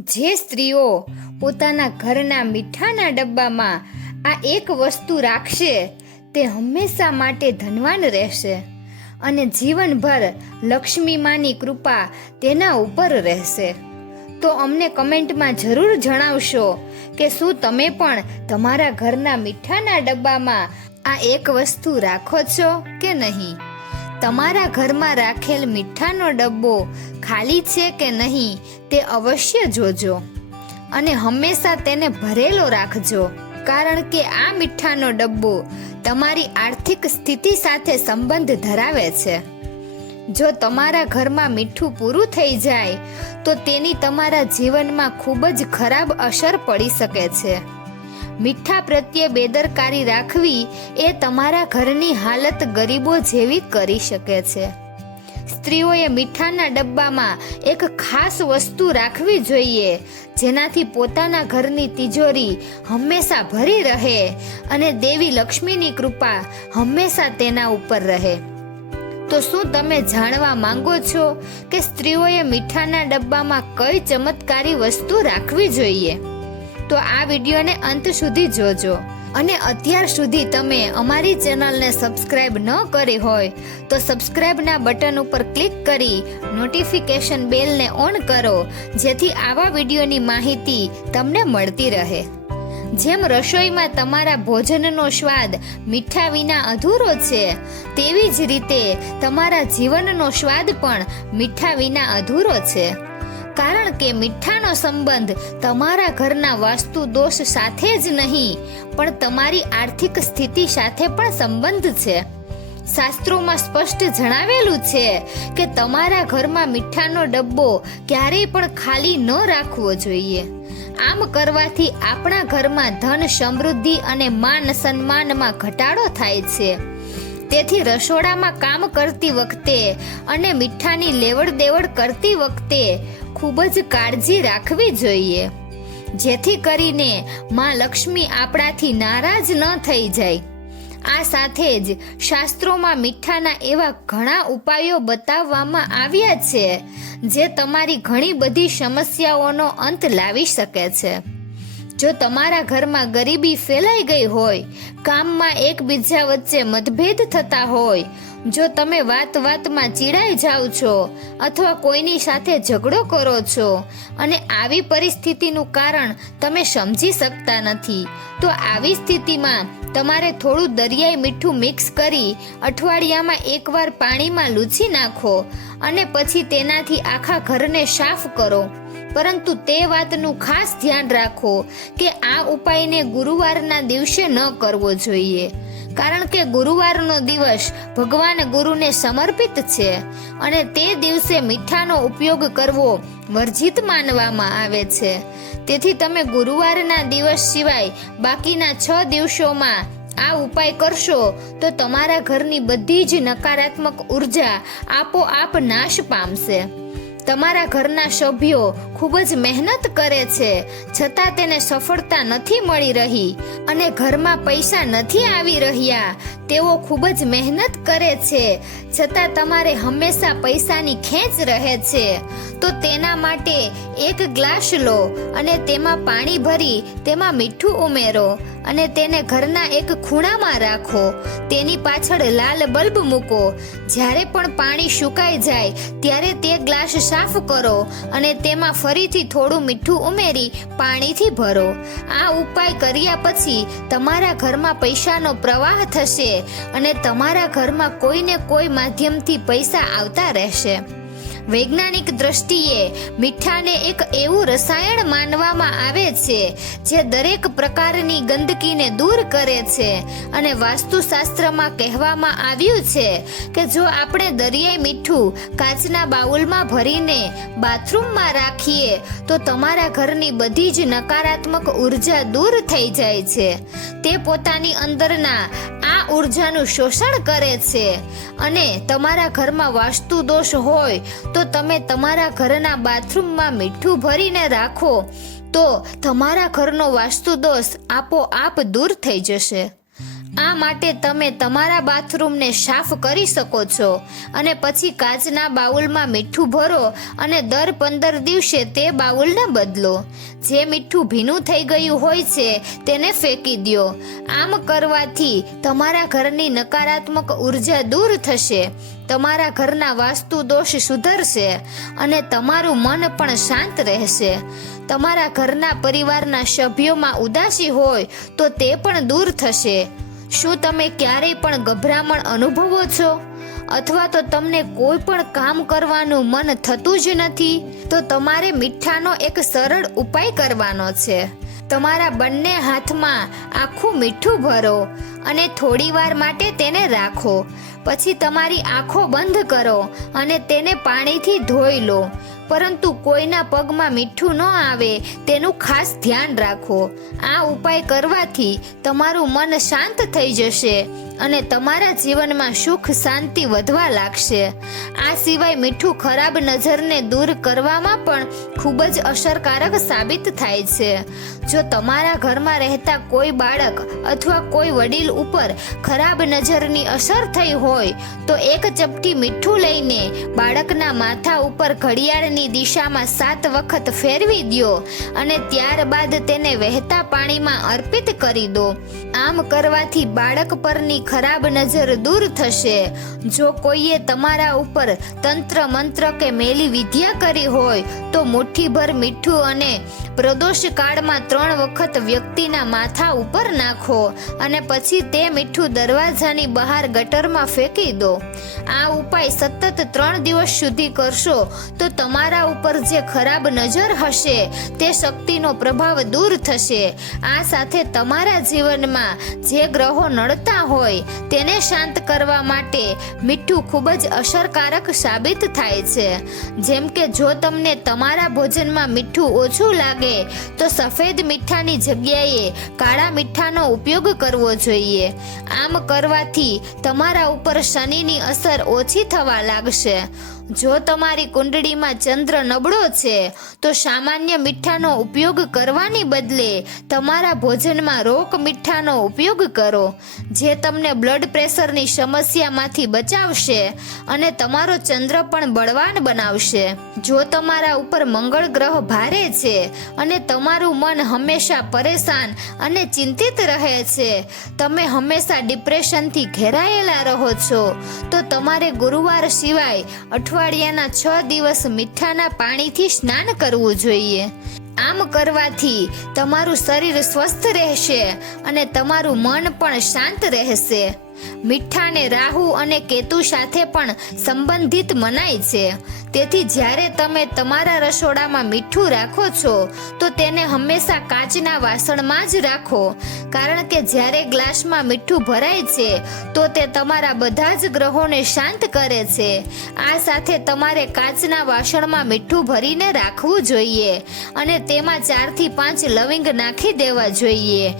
જે સ્ત્રીઓ પોતાના ઘરના મીઠાના ડબ્બામાં આ એક વસ્તુ રાખશે, તે હંમેશા માટે ધનવાન રહેશે અને જીવનભર લક્ષ્મી માની કૃપા તેના ઉપર રહેશે. તો અમને કમેન્ટમાં જરૂર જણાવશો કે શું તમે પણ તમારા ઘરના મીઠાના ડબ્બામાં આ એક વસ્તુ રાખો છો કે નહીં? તમારા ઘરમાં રાખેલ મીઠાનો ડબ્બો ખાલી છે કે નહીં તે અવશ્ય જોજો અને હંમેશા તેને ભરેલો રાખજો. કારણ કે આ મીઠાનો ડબ્બો તમારી આર્થિક સ્થિતિ સાથે સંબંધ ધરાવે છે. જો તમારા ઘરમાં મીઠું પૂરું થઈ જાય, તો તેની તમારા જીવનમાં ખૂબ જ ખરાબ અસર પડી શકે છે. મીઠા પ્રત્યે બેદરકારી રાખવી એ તમારા ઘરની હાલત ગરીબો જેવી કરી શકે છે. સ્ત્રીઓએ મીઠાના ડબ્બામાં એક ખાસ વસ્તુ રાખવી જોઈએ, જેનાથી પોતાના ઘરની તિજોરી હંમેશા ભરી રહે અને દેવી લક્ષ્મીની કૃપા હંમેશા તેના ઉપર રહે. તો શું તમે જાણવા માંગો છો કે સ્ત્રીઓએ મીઠાના ડબ્બામાં કઈ ચમત્કારી વસ્તુ રાખવી જોઈએ? તો આ વિડીયોને અંત સુધી જોજો. અને અત્યાર સુધી તમે અમારી ચેનલને સબસ્ક્રાઇબ ન કરી હોય, તો સબસ્ક્રાઇબના બટન ઉપર ક્લિક કરી નોટિફિકેશન બેલને ઓન કરો, જેથી આવા વિડીયોની માહિતી તમને મળતી રહે. જેમ રસોઈમાં તમારા ભોજનનો સ્વાદ મીઠા વિના અધૂરો છે, તેવી જ રીતે તમારા જીવનનો સ્વાદ પણ મીઠા વિના અધૂરો છે. કારણ કે મીઠાનો સંબંધ તમારા ઘરના વાસ્તુ દોષ સાથે જ નહીં, પણ તમારી આર્થિક સ્થિતિ સાથે પણ સંબંધ છે. શાસ્ત્રોમાં સ્પષ્ટ જણાવેલું છે કે તમારા ઘરમાં મીઠાનો ડબ્બો ક્યારેય પણ ખાલી ન રાખવો જોઈએ. આમ કરવાથી આપણા ઘરમાં ધન સમૃદ્ધિ અને માન સન્માનમાં ઘટાડો થાય છે. તેથી રસોડામાં કામ કરતી વખતે અને મીઠાની લેવડ દેવડ કરતી વખતે ખૂબ જ કાળજી રાખવી જોઈએ. જેથી કરીને માં લક્ષ્મી આપણાથી નારાજ ન થઈ જાય. આ સાથે જ શાસ્ત્રોમાં મીઠાના એવા ઘણા ઉપાયો બતાવવામાં આવ્યા છે, જે તમારી ઘણી બધી સમસ્યાઓનો અંત લાવી શકે છે. જો તમારા ઘરમાં ગરીબી ફેલાઈ ગઈ હોય, કામમાં એકબીજા વચ્ચે મતભેદ થતા હોય જો તમે વાત વાતમાં ચીડાઈ જાઓ છો અથવા કોઈની સાથે ઝઘડો કરો છો અને આવી પરિસ્થિતિનું કારણ તમે સમજી શકતા નથી, તો આવી સ્થિતિમાં તમારે થોડું દરિયાઈ મીઠું મિક્સ કરી અઠવાડિયામાં એકવાર પાણીમાં લૂછી નાખો અને પછી તેનાથી આખા ઘરને સાફ કરો. પરંતુ તે વાતનું ખાસ ધ્યાન રાખો કે આ ઉપાયને ગુરુવારના દિવસે ન કરવો જોઈએ. કારણ કે ગુરુવારનો દિવસ ભગવાન ગુરુને સમર્પિત છે અને તે દિવસે મીઠાનો ઉપયોગ કરવો વર્જિત માનવામાં આવે છે. તેથી તમે ગુરુવારના દિવસ સિવાય બાકીના છ દિવસોમાં આ ઉપાય કરશો તો તમારા ઘરની બધી જ નકારાત્મક ઊર્જા આપોઆપ નાશ પામશે. તમારા ઘરના સભ્યો ખૂબ જ મહેનત કરે છે. છતાં તેને સફળતા નથી મળી રહી અને ઘરમાં પૈસા નથી આવી રહ્યા. તેઓ ખૂબ જ મહેનત કરે છે. છતાં તમારે હંમેશા પૈસાની ખેંચ રહે છે. તો તેના માટે એક ગ્લાસ લો અને તેમાં પાણી ભરી તેમાં મીઠું ઉમેરો. અને તેને ઘરના એક ખૂણામાં રાખો. તેની પાછળ લાલ બલ્બ મૂકો. જ્યારે પણ પાણી સુકાઈ જાય, ત્યારે તે ગ્લાસ સાફ કરો અને તેમાં ફરીથી થોડું મીઠું ઉમેરી પાણીથી ભરો. આ ઉપાય કર્યા પછી તમારા ઘરમાં પૈસાનો પ્રવાહ થશે અને તમારા ઘરમાં કોઈને કોઈ માધ્યમથી પૈસા આવતા રહેશે. વૈજ્ઞાનિક દ્રષ્ટિએ મીઠાને એક એવું રસાયણ માનવામાં આવે છે જે દરેક પ્રકારની ગંદકીને દૂર કરે છે. અને વાસ્તુશાસ્ત્રમાં કહેવામાં આવ્યું છે કે જો આપણે દરિયાઈ મીઠું કાચના બાઉલમાં ભરીને બાથરૂમમાં રાખીએ, તો તમારા ઘરની બધી જ નકારાત્મક ઊર્જા દૂર થઈ જાય છે. તે પોતાની અંદરના આ ઉર્જાનું શોષણ કરે છે. અને તમારા ઘરમાં વાસ્તુ દોષ હોય, તો તમે તમારા ઘરના બાથરૂમમાં મીઠું ભરીને રાખો. તો તમારા ઘરનો વાસ્તુ દોષ આપોઆપ દૂર થઈ જશે. આ માટે તમે તમારા બાથરૂમને સાફ કરી શકો છો અને પછી કાચના બાઉલમાં મીઠું ભરો અને દર પંદર દિવસે તે બાઉલને બદલો. જે મીઠું ભીનું થઈ ગયું હોય છે તેને ફેંકી દો આમ કરવાથી તમારા ઘરની નકારાત્મક ઊર્જા દૂર થશે. તમારા ઘરના વાસ્તુ દોષ સુધરશે અને તમારું મન પણ શાંત રહેશે. તમારા ઘરના પરિવારના સભ્યોમાં ઉદાસી હોય તો તે પણ દૂર થશે. શું તમે ક્યારેય પણ ગભરામણ અનુભવો છો? અથવા તો તમને કોઈ પણ કામ કરવાનું મન થતું જ નથી, તો તમારે મીઠાનો એક સરળ ઉપાય કરવાનો છે. તમારા બંને હાથમાં આખું મીઠું ભરો અને થોડી વાર માટે તેને રાખો. પછી તમારી આંખો બંધ કરો અને તેને પાણીથી ધોઈ લો. પરંતુ કોઈના પગમાં મીઠું ન આવે, તેનું ખાસ ધ્યાન રાખો. આ ઉપાય કરવાથી તમારું મન શાંત થઈ જશે. અને તમારા જીવનમાં સુખ શાંતિ વધવા લાગશે. આ સિવાય મીઠું ખરાબ નજરને દૂર કરવામાં પણ ખૂબ જ અસરકારક સાબિત થાય છે. જો તમારા ઘરમાં રહેતા કોઈ બાળક અથવા કોઈ વડીલ ઉપર ખરાબ નજરની અસર થઈ હોય, તો એક ચપટી મીઠું લઈને બાળકના માથા ઉપર ઘડિયાળની દિશામાં સાત વખત ફેરવી દો અને ત્યારબાદ તેને વહેતા પાણીમાં અર્પિત કરી દો. આમ કરવાથી બાળક પરની ખરાબ નજર દૂર થશે. જો કોઈએ તમારા ઉપર તંત્ર મંત્ર કે મેલી વિદ્યા કરી હોય, તો મુઠ્ઠીભર મીઠું અને પ્રદોષ કાળમાં ત્રણ વખત વ્યક્તિના માથા ઉપર નાખો અને પછી તે મીઠું દરવાજાની બહાર ગટરમાં ફેંકી દો. આ ઉપાય સતત ત્રણ દિવસ સુધી કરશો તો તમારા ઉપર જે ખરાબ નજર હશે તે શક્તિનો પ્રભાવ દૂર થશે. આ સાથે તમારા જીવનમાં જે ગ્રહો નડતા હોય તેને શાંત કરવા માટે મીઠું ખૂબ જ અસરકારક સાબિત થાય છે. જેમ કે જો તમને તમારા ભોજનમાં મીઠું ઓછું લાગે તો સફેદ મીઠાની જગ્યાએ કાળા મીઠાનો ઉપયોગ કરવો જોઈએ. આમ કરવાથી તમારા ઉપર શનિની અસર ઓછી થવા લાગશે. જો તમારી કુંડળીમાં ચંદ્ર નબળો છે, તો સામાન્ય મીઠાનો ઉપયોગ કરવાની બદલે તમારા ભોજનમાં રોક મીઠાનો ઉપયોગ કરો, જે તમને બ્લડ પ્રેશરની સમસ્યામાંથી બચાવશે અને તમારો ચંદ્ર પણ બળવાન બનાવશે. જો તમારા ઉપર મંગળ ગ્રહ ભારે છે અને તમારું મન હંમેશા પરેશાન અને ચિંતિત રહે છે, તમે હંમેશા ડિપ્રેશનથી ઘેરાયેલા રહો છો, તો તમારે ગુરુવાર સિવાય અઠવાડિયાના છ દિવસ મીઠાના પાણીથી સ્નાન કરવું જોઈએ. આમ કરવાથી તમારું શરીર સ્વસ્થ રહેશે અને તમારું મન પણ શાંત રહેશે. મીઠાને રાહુ અને કેતુ સાથે પણ સંબંધિત મનાય છે. તેથી જ્યારે તમે તમારા રસોડામાં મીઠું રાખો છો, તો તેને હંમેશા કાચના વાસણમાં જ રાખો. કારણ કે જ્યારે ગ્લાસમાં મીઠું ભરાય છે, તો તે તમારા બધા જ ગ્રહોને શાંત કરે છે. આ સાથે તમારે કાચના વાસણમાં મીઠું ભરીને રાખવું જોઈએ અને તેમાં ચારથી પાંચ લવિંગ નાખી દેવા જોઈએ.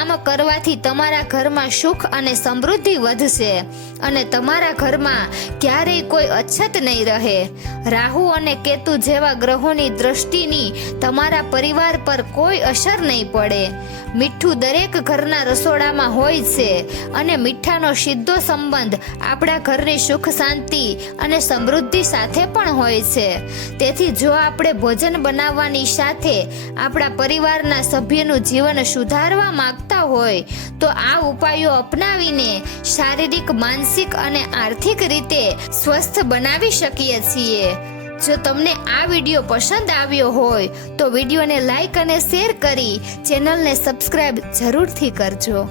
આમ કરવાથી તમારા ઘરમાં સુખ અને સમૃદ્ધિ વધશે અને તમારા ઘરમાં ક્યારેય કોઈ અછત નહીં રહે. રાહુ અને કેતુ જેવા ગ્રહોની દ્રષ્ટિની તમારા પરિવાર પર કોઈ અસર નહીં પડે. મીઠું દરેક ઘરના રસોડામાં હોય છે અને મીઠાનો સીધો સંબંધ આપણા ઘરની સુખ, શાંતિ અને સમૃદ્ધિ સાથે પણ હોય છે. તેથી જો આપણે ભોજન બનાવવાની સાથે આપણા પરિવારના સભ્યનું જીવન સુધારવા માંગતા હોય, તો આ ઉપાયો અપનાવીને શારીરિક, માનસિક અને આર્થિક રીતે સ્વસ્થ બનાવી શકીએ છીએ. જો તમને આ વીડિયો પસંદ આવ્યો હોય, તો વિડીયોને લાઈક અને શેર કરી ચેનલને સબસ્ક્રાઈબ જરૂરથી કરજો.